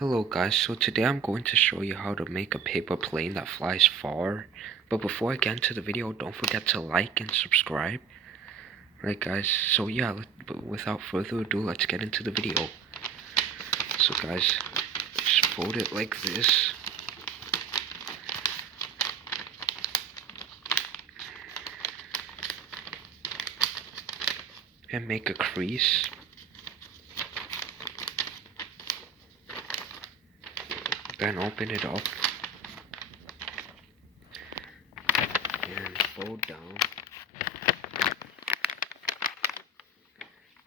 Hello guys, so today I'm going to show you how to make a paper plane that flies far. But before I get into the video, don't forget to like and subscribe. Right guys, so yeah, but without further ado, let's get into the video. So guys, just fold it like this. And make a crease. Then open it up. And fold down.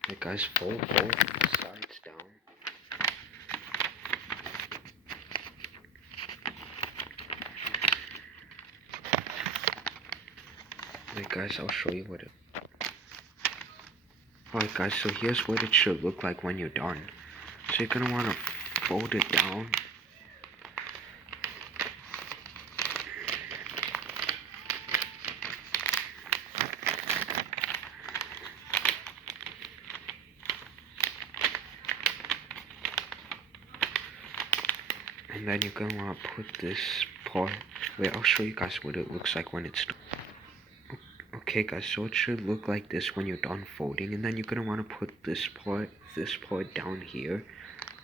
Right guys, fold both sides down. Right guys, I'll show you what it... Alright guys, so here's what it should look like when you're done. So you're gonna wanna fold it down. And then you're gonna wanna put this part... Wait, I'll show you guys what it looks like when it's done. Okay guys, so it should look like this when you're done folding, and then you're gonna wanna put this part down here.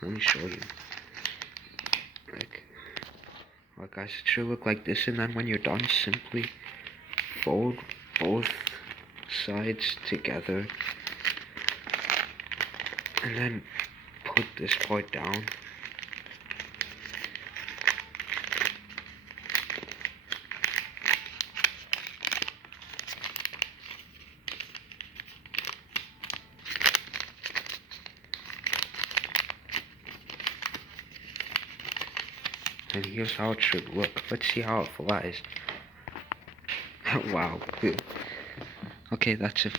Let me show you. Alright guys, it should look like this, and then when you're done, simply fold both sides together. And then put this part down. And here's how it should look. Let's see how it flies. Wow. Okay, that's it.